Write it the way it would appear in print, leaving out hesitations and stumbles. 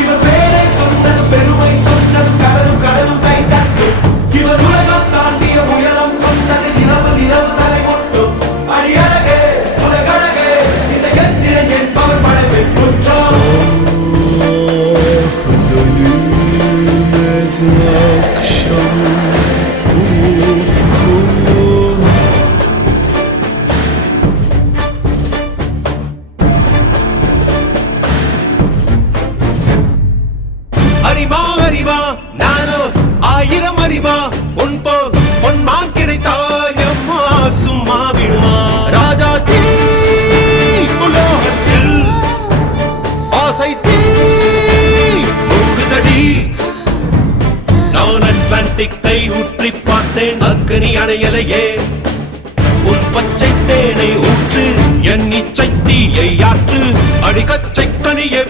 இவர் பேரை சொன்னது பெருமை சொன்னது கடலும் கடலும் கை தட்டும் இவர் உலகம் தாண்டிய உயரம் கொண்டது நிலவு நிலவு தலை மொட்டும் அடியழகே உலகழகே இந்த எந்திரன் என்பவர் படைப்பின் குற்றம் akşamın ufkun அறிவா அறிவா நானோ ஆயிரம் அறிவா உன் போல் பொன்மான் கிடைத்தாயம்மா சும்மா விடுமா ராஜா தீ உலோகத்தில் ஆசை தீ மூடுதடி நான் அட்லாண்டிக்கை ஊற்றி பார்த்தேன் அக்கனி அணையலையே உன் பச்சை தேனை ஊற்று என் இச்சை தீயை ஆற்று அடிக்கச்சை கனியே